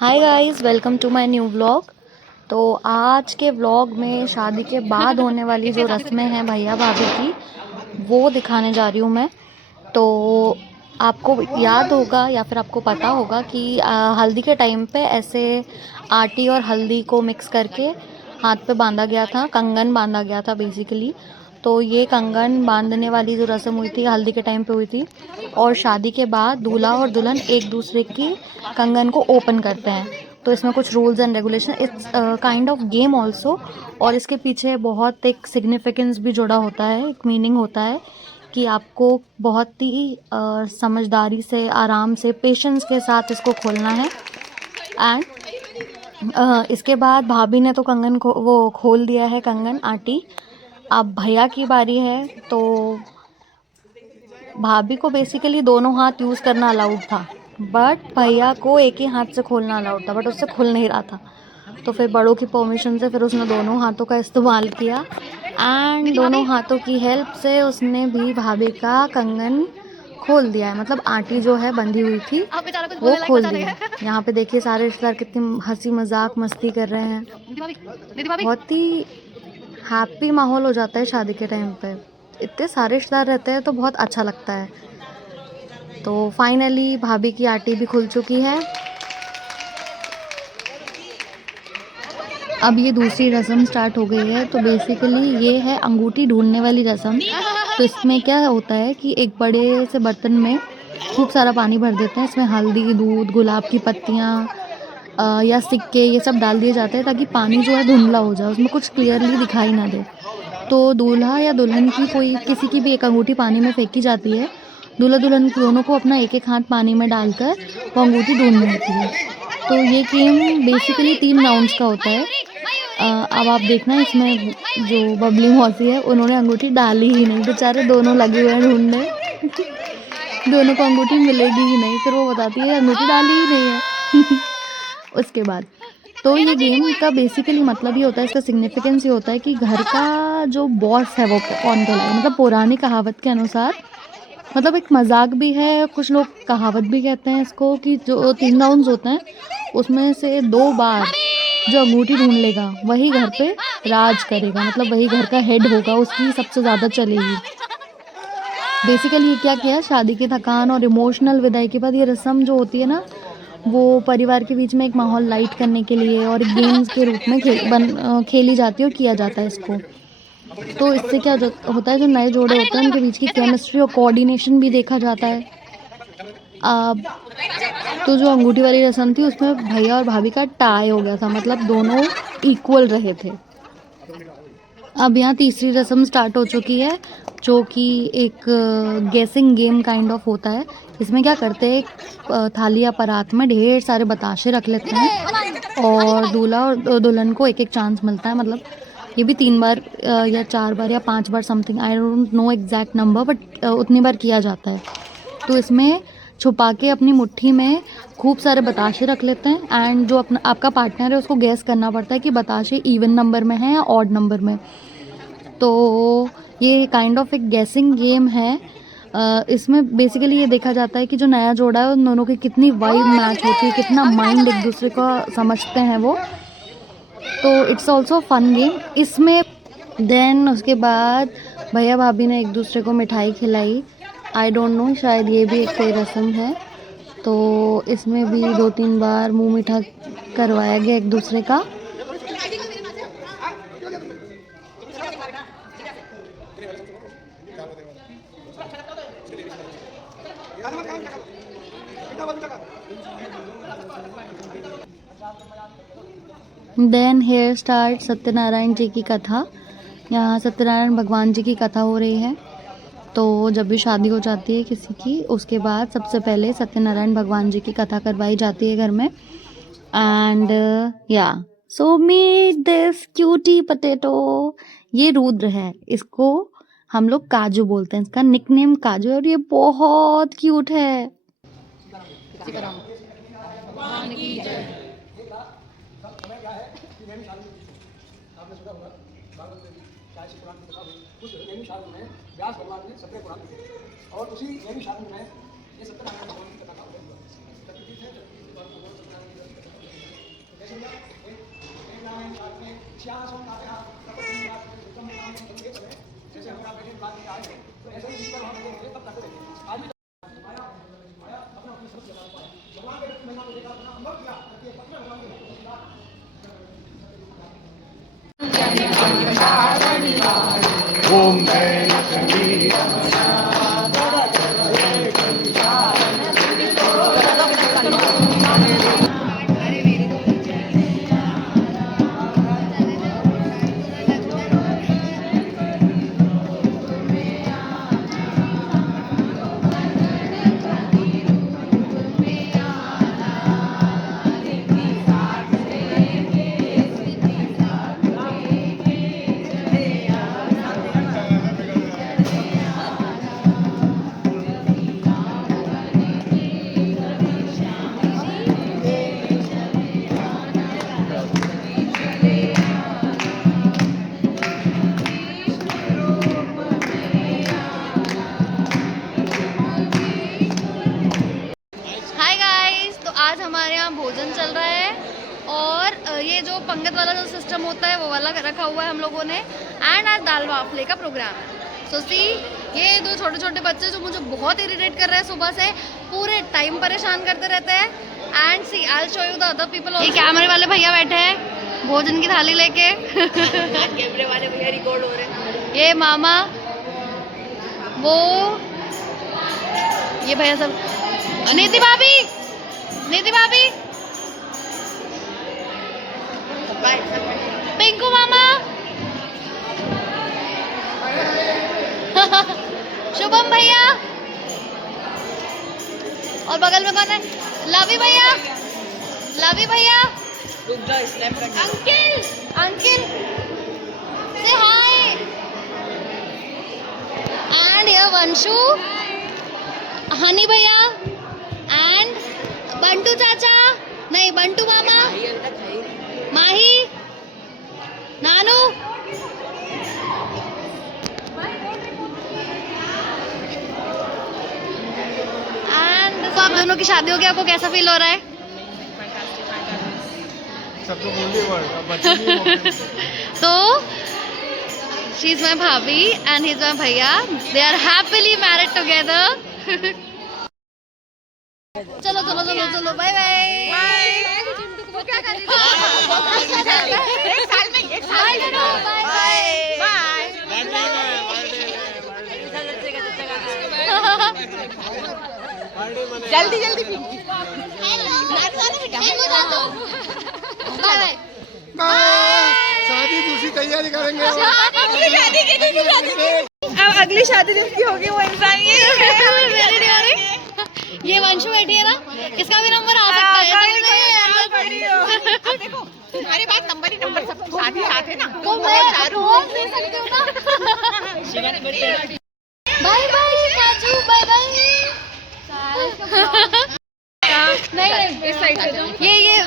Hi guys, welcome to my new vlog. तो आज के व्लॉग में शादी के बाद होने वाली जो रस्में हैं भैया भाभी की, वो दिखाने जा रही हूँ मैं। तो आपको याद होगा या फिर आपको पता होगा कि हल्दी के टाइम पे ऐसे आटी और हल्दी को मिक्स करके हाथ पे बांधा गया था, कंगन बांधा गया था बेसिकली। तो ये कंगन बांधने वाली जो रस्म हुई थी हल्दी के टाइम पे हुई थी, और शादी के बाद दूल्हा और दुल्हन एक दूसरे की कंगन को ओपन करते हैं। तो इसमें कुछ rules and regulation, it's kind of game also, और इसके पीछे बहुत एक सिग्निफिकेंस भी जुड़ा होता है, एक मीनिंग होता है कि आपको बहुत ही समझदारी से, आराम से, पेशेंस के साथ इसको खोलना है। एंड इसके बाद भाभी ने तो कंगन को वो खोल दिया है, कंगन आटी। अब भैया की बारी है। तो भाभी को बेसिकली दोनों हाथ यूज़ करना अलाउड था, बट भैया को एक ही हाथ से खोलना अलाउड था, बट उससे खुल नहीं रहा था। तो फिर बड़ों की परमिशन से फिर उसने दोनों हाथों का इस्तेमाल किया, एंड दोनों हाथों की हेल्प से उसने भी भाभी का कंगन खोल दिया है। मतलब आटी जो है बंधी हुई थी वो खोल दी है। यहाँ पे देखिए सारे रिश्तेदार कितनी हंसी मजाक मस्ती कर रहे हैं। बहुत ही हैप्पी माहौल हो जाता है शादी के टाइम पे। इतने सारे रिश्तेदार रहते हैं तो बहुत अच्छा लगता है। तो फाइनली भाभी की आटी भी खुल चुकी है। अब ये दूसरी रस्म स्टार्ट हो गई है। तो बेसिकली ये है अंगूठी ढूंढने वाली रस्म। तो इसमें क्या होता है कि एक बड़े से बर्तन में खूब सारा पानी भर देते हैं। इसमें हल्दी, दूध, गुलाब की पत्तियाँ या सिक्के, ये सब डाल दिए जाते हैं ताकि पानी जो है धुंधला हो जाए, उसमें कुछ क्लियरली दिखाई ना दे। तो दूल्हा या दुल्हन की कोई किसी की भी एक अंगूठी पानी में फेंकी जाती है। दूल्हा दुल्हन दोनों को अपना एक एक हाथ पानी में डालकर वो अंगूठी ढूंढनी होती है। तो ये गेम बेसिकली 3 राउंड्स का होता है। अब आप देखना, इसमें जो बबली मौसी है उन्होंने अंगूठी डाली ही नहीं, बेचारे दोनों लगे हुए हैं ढूंढने। दोनों को अंगूठी मिलेगी ही नहीं, फिर वो बताती है अंगूठी डाली ही नहीं है। उसके बाद तो ये गेम का बेसिकली मतलब ये होता है, इसका सिग्निफिकेंस ये होता है कि घर का जो बॉस है वो कौन कहलाएगा। मतलब पुरानी कहावत के अनुसार, मतलब एक मजाक भी है, कुछ लोग कहावत भी कहते हैं इसको, कि जो 3 राउंड्स होते हैं उसमें से 2 बार जो अंगूठी ढूंढ लेगा वही घर पे राज करेगा, मतलब वही घर का हेड होगा, उसकी सबसे ज़्यादा चलेगी। बेसिकली ये क्या किया, शादी की थकान और इमोशनल विदाई के बाद ये रस्म जो होती है ना, वो परिवार के बीच में एक माहौल लाइट करने के लिए और गेम्स के रूप में खेली जाती है और किया जाता है इसको। तो इससे क्या होता है, जो नए जोड़े होते हैं उनके बीच की केमिस्ट्री और कोऑर्डिनेशन भी देखा जाता है। अब तो जो अंगूठी वाली रस्म थी उसमें भैया और भाभी का टाई हो गया था, मतलब दोनों इक्वल रहे थे। अब यहाँ तीसरी रस्म स्टार्ट हो चुकी है, जो कि एक गेसिंग गेम काइंड ऑफ होता है। इसमें क्या करते हैं, एक थाली या परात में ढेर सारे बताशे रख लेते हैं और दूल्हा और दुल्हन को एक एक चांस मिलता है। मतलब ये भी 3 बार या 4 बार या 5 बार, something, I don't know exact number, but उतनी बार किया जाता है। तो इसमें छुपा के अपनी मुट्ठी में खूब सारे बताशे रख लेते हैं, एंड जो अपना आपका पार्टनर है उसको गैस करना पड़ता है कि बताशे इवन नंबर में हैं या ऑड नंबर में। तो ये काइंड ऑफ एक गैसिंग गेम है। इसमें बेसिकली ये देखा जाता है कि जो नया जोड़ा है उन दोनों की कितनी वाइब मैच होती है, कितना माइंड एक दूसरे को समझते हैं वो। तो इट्स ऑल्सो फन गेम इसमें। देन उसके बाद भैया भाभी ने एक दूसरे को मिठाई खिलाई। आई डोंट नो, शायद ये भी एक कोई रस्म है। तो इसमें भी 2-3 बार मुंह मीठा करवाया गया एक दूसरे का। देन हेयर स्टार्ट सत्यनारायण जी की कथा। यहाँ सत्यनारायण भगवान जी की कथा हो रही है। तो जब भी शादी हो जाती है किसी की, उसके बाद सबसे पहले सत्यनारायण भगवान जी की कथा करवाई जाती है घर में। And also meet this cutie potato. ये रुद्र है, इसको हम लोग काजू बोलते हैं, इसका निकनेम काजू है, और ये बहुत क्यूट है। व्यास भगवान ने सत्य पुराण लिखे और उसी नैमिषारण्य में ये सत्यनारायण भगवान की कथा का उल्लेख हुआ है। ओम जय चंडी हाय गाइस, तो आज हमारे यहाँ भोजन चल रहा है और ये जो पंगत वाला जो सिस्टम होता है वो वाला रखा हुआ है हम लोगों ने। एंड आज दाल बाफले का प्रोग्राम है। सो सी, ये दो छोटे छोटे बच्चे जो मुझे बहुत इरिटेट कर रहे हैं, सुबह से पूरे टाइम परेशान करते रहते हैं। And see, I will show you the other people. ये कैमरे वाले भैया बैठे हैं भोजन की थाली लेके। कैमरे वाले भैया रिकॉर्ड हो रहे हैं। ये मामा, वो ये भैया सब, नीति भाभी, नीति भाभी, पिंकू मामा, शुभम भैया, और बगल में कौन है? लवी भैया, लवी भैया, अंकिल, अंकिल से हाय। एंड ये वंशु, हनी भैया एंड बंटू चाचा, नहीं बंटू मामा, माही, नानू। एंड तो आप दोनों की शादी हो गई, आपको कैसा फील हो रहा है? सबको बोलिए तो शी इज माई भाभी and he is my bhaiya. They are happily married together. चलो चलो चलो चलो, बाय बाय। वो क्या कर रही थी? एक साल में बाय बाय। जल्दी जल्दी बाय बाय। शादी दूसरी तैयारी करेंगे। अब अगली शादी जिसकी होगी वो इंसान ये मेरी नहीं हो रही। ये वंशु बैठी है ना, इसका भी नंबर आ सकता है। देखो तुम्हारे पास नंबर ही नंबर, सब शादी हाथ है ना, तो मैं रोज दे सकती हूँ ना। बाय बाय काजू, बाय बाय। नहीं इस साइड से ये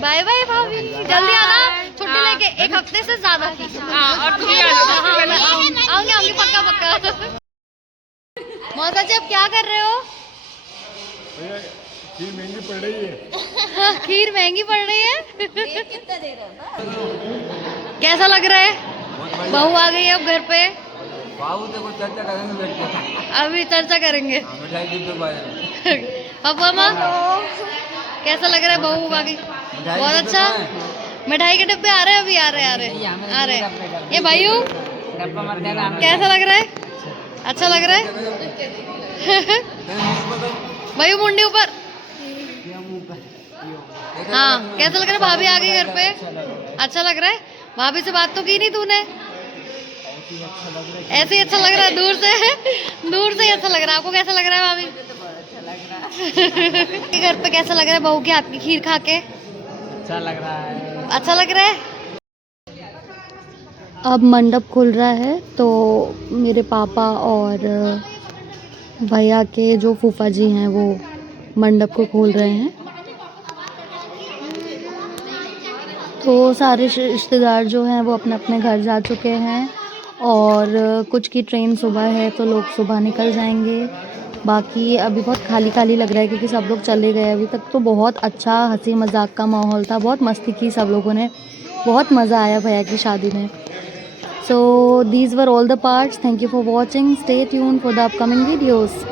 बाय बाय भाभी, जल्दी आना छुट्टी लेके, एक हफ्ते से ज्यादा की। और तुम आऊंगी पक्का पक्का। मौसा जी, आप क्या कर रहे हो? खीर महंगी पड़ रही है। खीर महंगी पड़ रही है। कैसा लग रहा है? बहू आ गई है अब घर पे। बाबू से कुछ चर्चा करेंगे बैठ के। अभी चर्चा करेंगे। मिठाई की तो बात पापा माँ, कैसा लग रहा है बहू आ गई? बहुत अच्छा। मिठाई के डब्बे आ रहे हैं, अभी आ रहे आ रहे। ये भाइयों कैसा लग रहा है? अच्छा लग रहा है? भाइयों मुंडी ऊपर। हाँ, कैसा लग रहा है? भाभी आ गई घर पे, अच्छा लग रहा है? भाभी से बात तो की नहीं तूने? ऐसे ही अच्छा लग रहा है, दूर से ही अच्छा लग रहा है। आपको कैसा लग रहा है भाभी? घर पे कैसा लग रहा है बहू के हाथ की खीर खा के? अच्छा लग रहा है। अच्छा लग रहा है। अब मंडप खुल रहा है, तो मेरे पापा और भैया के जो फूफा जी हैं वो मंडप को खोल रहे हैं। तो सारे रिश्तेदार जो हैं वो अपने अपने घर जा चुके हैं, और कुछ की ट्रेन सुबह है तो लोग सुबह निकल जाएंगे। बाकी अभी बहुत खाली खाली लग रहा है क्योंकि सब लोग चले गए। अभी तक तो बहुत अच्छा हंसी मजाक का माहौल था, बहुत मस्ती की सब लोगों ने। बहुत मज़ा आया भैया की शादी में। So these were all the parts. Thank you for watching. Stay tune for the upcoming videos.